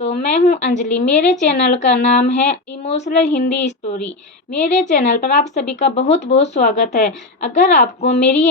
दोस्तों, मैं हूं अंजलि। मेरे चैनल का नाम है इमोशनल हिंदी स्टोरी। मेरे चैनल पर आप सभी का बहुत बहुत स्वागत है। अगर आपको मेरी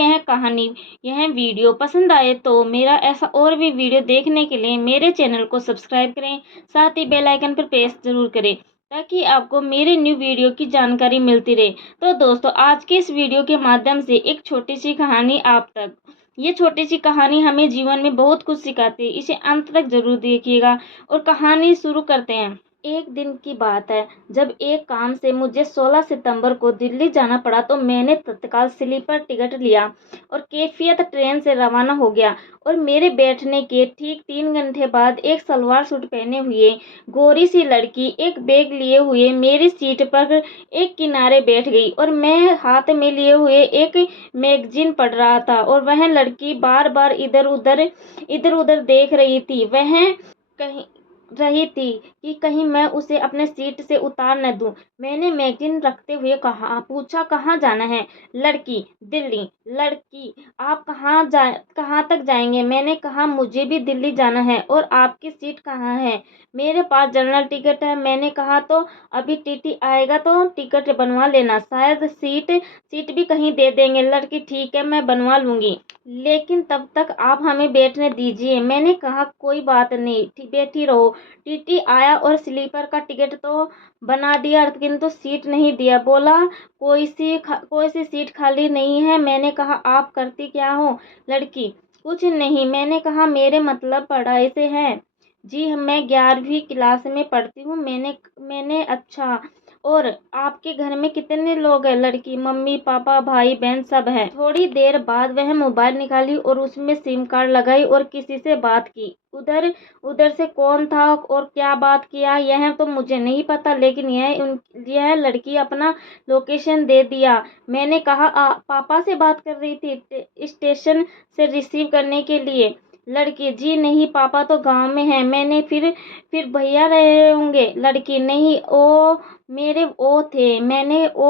यह वीडियो पसंद आए तो मेरा ऐसा और भी वीडियो देखने के लिए मेरे चैनल को सब्सक्राइब करें, साथ ही बेल आइकन पर प्रेस जरूर करें ताकि आपको मेरे न्यू वीडियो की जानकारी मिलती रहे। तो दोस्तों, आज के इस वीडियो के माध्यम से एक छोटी सी कहानी आप तक। ये छोटी सी कहानी हमें जीवन में बहुत कुछ सिखाती है, इसे अंत तक जरूर देखिएगा। और कहानी शुरू करते हैं। एक दिन की बात है जब एक काम से मुझे 16 सितंबर को दिल्ली जाना पड़ा, तो मैंने तत्काल स्लीपर टिकट लिया और कैफियत ट्रेन से रवाना हो गया। और मेरे बैठने के ठीक 3 घंटे बाद एक सलवार सूट पहने हुए गोरी सी लड़की एक बैग लिए हुए मेरी सीट पर एक किनारे बैठ गई और मैं हाथ में लिए हुए एक मैगजीन पढ़ रहा था। और वह लड़की बार बार इधर उधर देख रही थी। वह कहीं रही थी कि कहीं मैं उसे अपने सीट से उतार न दूं। मैंने मैगजीन रखते हुए पूछा, कहाँ जाना है? लड़की, दिल्ली। लड़की, आप कहाँ तक जाएंगे? मैंने कहा, मुझे भी दिल्ली जाना है। और आपकी सीट कहाँ है? मेरे पास जनरल टिकट है। मैंने कहा, तो अभी टीटी आएगा तो टिकट बनवा लेना, शायद सीट भी कहीं दे देंगे। लड़की, ठीक है, मैं बनवा लूंगी, लेकिन तब तक आप हमें बैठने दीजिए। मैंने कहा, कोई बात नहीं, बैठी रहो। टीटी आया और स्लीपर का टिकट तो बना दिया, किंतु सीट नहीं दिया। बोला, कोई सी सीट खाली नहीं है। मैंने कहा, आप करती क्या हो? लड़की, कुछ नहीं। मैंने कहा, मेरे मतलब पढ़ाई से है। जी, मैं 11वीं क्लास में पढ़ती हूँ। मैंने अच्छा, और आपके घर में कितने लोग हैं? लड़की, मम्मी पापा भाई बहन सब है। थोड़ी देर बाद वह मोबाइल निकाली और उसमें सिम कार्ड लगाई और किसी से बात की। उधर से कौन था और क्या बात किया यह तो मुझे नहीं पता, लेकिन यह लड़की अपना लोकेशन दे दिया। मैंने कहा, पापा से बात कर रही थी स्टेशन से रिसीव करने के लिए? लड़की, जी नहीं, पापा तो गांव में है। मैंने फिर भैया रहे होंगे? लड़की, नहीं, मेरे ओ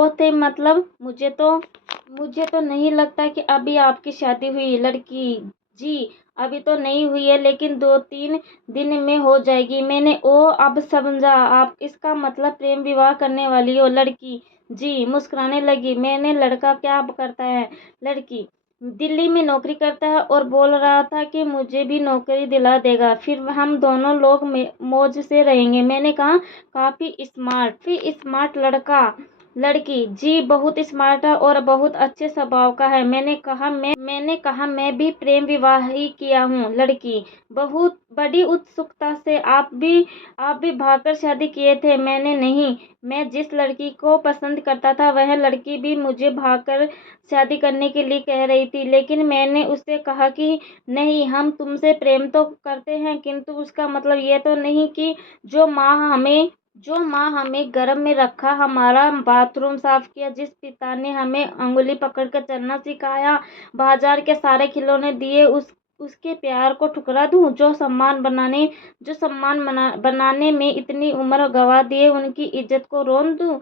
थे मतलब मुझे तो नहीं लगता कि अभी आपकी शादी हुई। लड़की, जी अभी तो नहीं हुई है, लेकिन 2-3 दिन में हो जाएगी। मैंने अब समझा, आप इसका मतलब प्रेम विवाह करने वाली हो? लड़की, जी मुस्कुराने लगी। मैंने, लड़का क्या करता है? लड़की, दिल्ली में नौकरी करता है और बोल रहा था कि मुझे भी नौकरी दिला देगा, फिर हम दोनों लोग मौज से रहेंगे। मैंने कहा, काफी स्मार्ट लड़का। लड़की, जी बहुत स्मार्ट है और बहुत अच्छे स्वभाव का है। मैंने कहा, मैं भी प्रेम विवाह ही किया हूँ। लड़की, बहुत बड़ी उत्सुकता से, आप भी भागकर शादी किए थे? मैंने, नहीं, मैं जिस लड़की को पसंद करता था वह लड़की भी मुझे भागकर शादी करने के लिए कह रही थी, लेकिन मैंने उससे कहा कि नहीं, हम तुमसे प्रेम तो करते हैं, किंतु उसका मतलब ये तो नहीं कि जो माँ हमें गर्भ में रखा, हमारा बाथरूम साफ किया, जिस पिता ने हमें अंगुली पकड़कर चलना सिखाया, बाजार के सारे खिलौने दिए, उसके प्यार को ठुकरा दूं? जो सम्मान बनाने में इतनी उम्र गवा दिए, उनकी इज्जत को रोन दूं?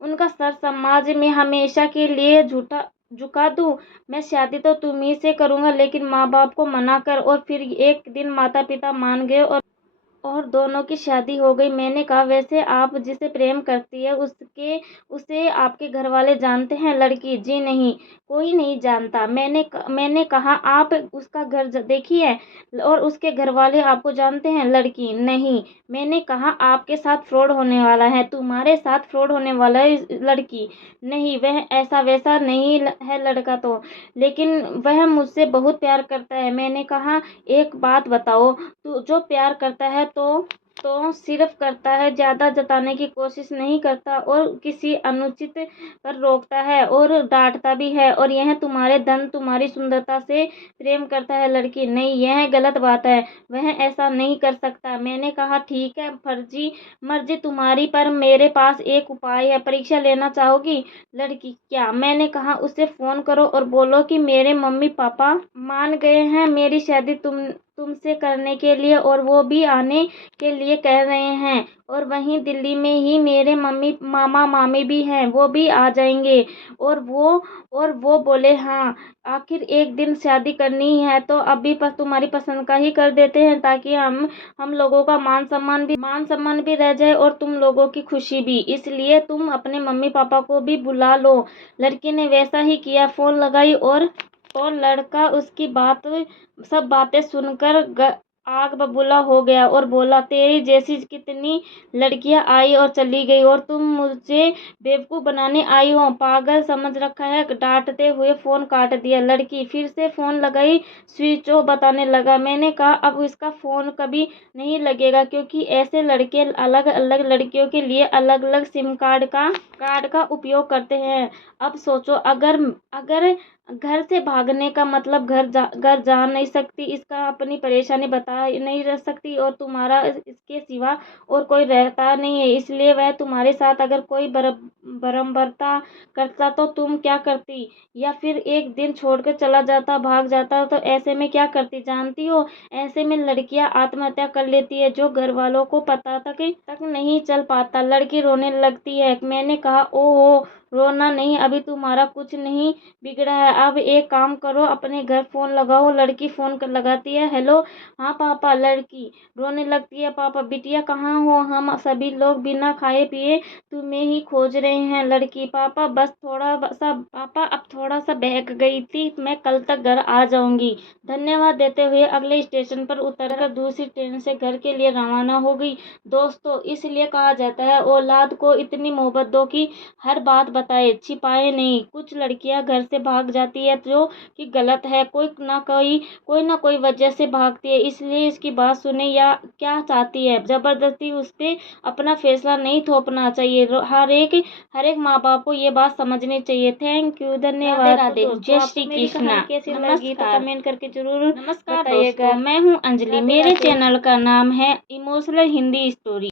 उनका सर समाज में हमेशा के लिए झुका दूं? मैं शादी तो तुम्ही से करूंगा, लेकिन माँ बाप को मना कर। और फिर एक दिन माता पिता मान गए और दोनों की शादी हो गई। मैंने कहा, वैसे आप जिसे प्रेम करती है उसे आपके घर वाले जानते हैं? लड़की, जी नहीं, कोई नहीं जानता। मैंने कहा, आप उसका घर देखी है और उसके घर वाले आपको जानते हैं? लड़की, नहीं। मैंने कहा, आपके साथ फ्रॉड होने वाला है, तुम्हारे साथ फ्रॉड होने वाला है। लड़की, नहीं, वह ऐसा वैसा नहीं है लड़का तो, लेकिन वह मुझसे बहुत प्यार करता है। मैंने कहा, एक बात बताओ, तो जो प्यार करता है तो सिर्फ करता है, ज्यादा जताने की कोशिश नहीं करता और किसी अनुचित पर रोकता है और डांटता भी है, और यह तुम्हारे धन तुम्हारी सुंदरता से प्रेम करता है? लड़की, नहीं, यह गलत बात है, वह ऐसा नहीं कर सकता। मैंने कहा, ठीक है, मर्जी तुम्हारी, पर मेरे पास एक उपाय है, परीक्षा लेना चाहोगी? लड़की, क्या? मैंने कहा, उसे फोन करो और बोलो कि मेरे मम्मी पापा मान गए हैं, मेरी शादी तुमसे करने के लिए और वो भी आने के लिए कह रहे हैं। और वहीं दिल्ली में ही मेरे मामा मामी भी हैं, वो भी आ जाएंगे। और वो बोले हाँ, आखिर एक दिन शादी करनी ही है तो अभी तुम्हारी पसंद का ही कर देते हैं, ताकि हम लोगों का मान सम्मान भी रह जाए और तुम लोगों की खुशी भी। इसलिए तुम अपने मम्मी पापा को भी बुला लो। लड़की ने वैसा ही किया, फोन लगाई और लड़का उसकी सब बातें सुनकर आग बबूला हो गया और बोला, तेरी जैसी कितनी लड़कियां आई और चली गई और तुम मुझे बेवकूफ बनाने आई हो, पागल समझ रखा है। डांटते हुए फोन काट दिया। लड़की फिर से फोन लगाई, स्विच ऑफ बताने लगा। मैंने कहा अब इसका फोन कभी नहीं लगेगा, क्योंकि ऐसे लड़के अलग अलग लड़कियों के लिए अलग अलग सिम कार्ड का उपयोग करते हैं। अब सोचो, अगर घर से भागने का मतलब घर जा नहीं सकती, इसका अपनी परेशानी बता नहीं रह सकती और तुम्हारा इसके सिवा और कोई रहता नहीं है, इसलिए वह तुम्हारे साथ अगर कोई बर्बरता करता तो तुम क्या करती? या फिर एक दिन छोड़कर चला जाता, भाग जाता, तो ऐसे में क्या करती जानती हो? ऐसे में लड़कियां आत्महत्या कर लेती है, जो घर वालों को पता तक नहीं चल पाता। लड़की रोने लगती है। मैंने कहा ओहो, रोना नहीं, अभी तुम्हारा कुछ नहीं बिगड़ा है। अब एक काम करो, अपने घर फोन लगाओ। लड़की फोन लगाती है, हेलो, हाँ पापा। लड़की रोने लगती है, पापा बिटिया कहाँ हो? हम सभी लोग बिना खाए पिए तुम्हें ही खोज रहे हैं। लड़की, पापा अब थोड़ा सा बहक गई थी, मैं कल तक घर आ जाऊंगी। धन्यवाद देते हुए अगले स्टेशन पर उतरकर दूसरी ट्रेन से घर के लिए रवाना हो गई। दोस्तों, इसलिए कहा जाता है, औलाद को इतनी मोहब्बत दो कि हर बात बताए, छिपाए नहीं। कुछ लड़कियां घर से भाग जाती है जो कि गलत है, कोई ना कोई वजह से भागती है, इसलिए इसकी बात सुने या क्या चाहती है, जबरदस्ती उस पे अपना फैसला नहीं थोपना चाहिए। हर एक माँ बाप को ये बात समझनी चाहिए। थैंक यू, धन्यवाद। राधे, तो जय श्री आपको मेरी कृष्णा। कहानी कैसी लगी तो नमस्कार। कमेंट करके जरूर नमस्कार बताइएगा। दोस्तों। मैं हूँ अंजलि, राधे मेरे राधे। चैनल का नाम है इमोशनल हिंदी स्टोरी।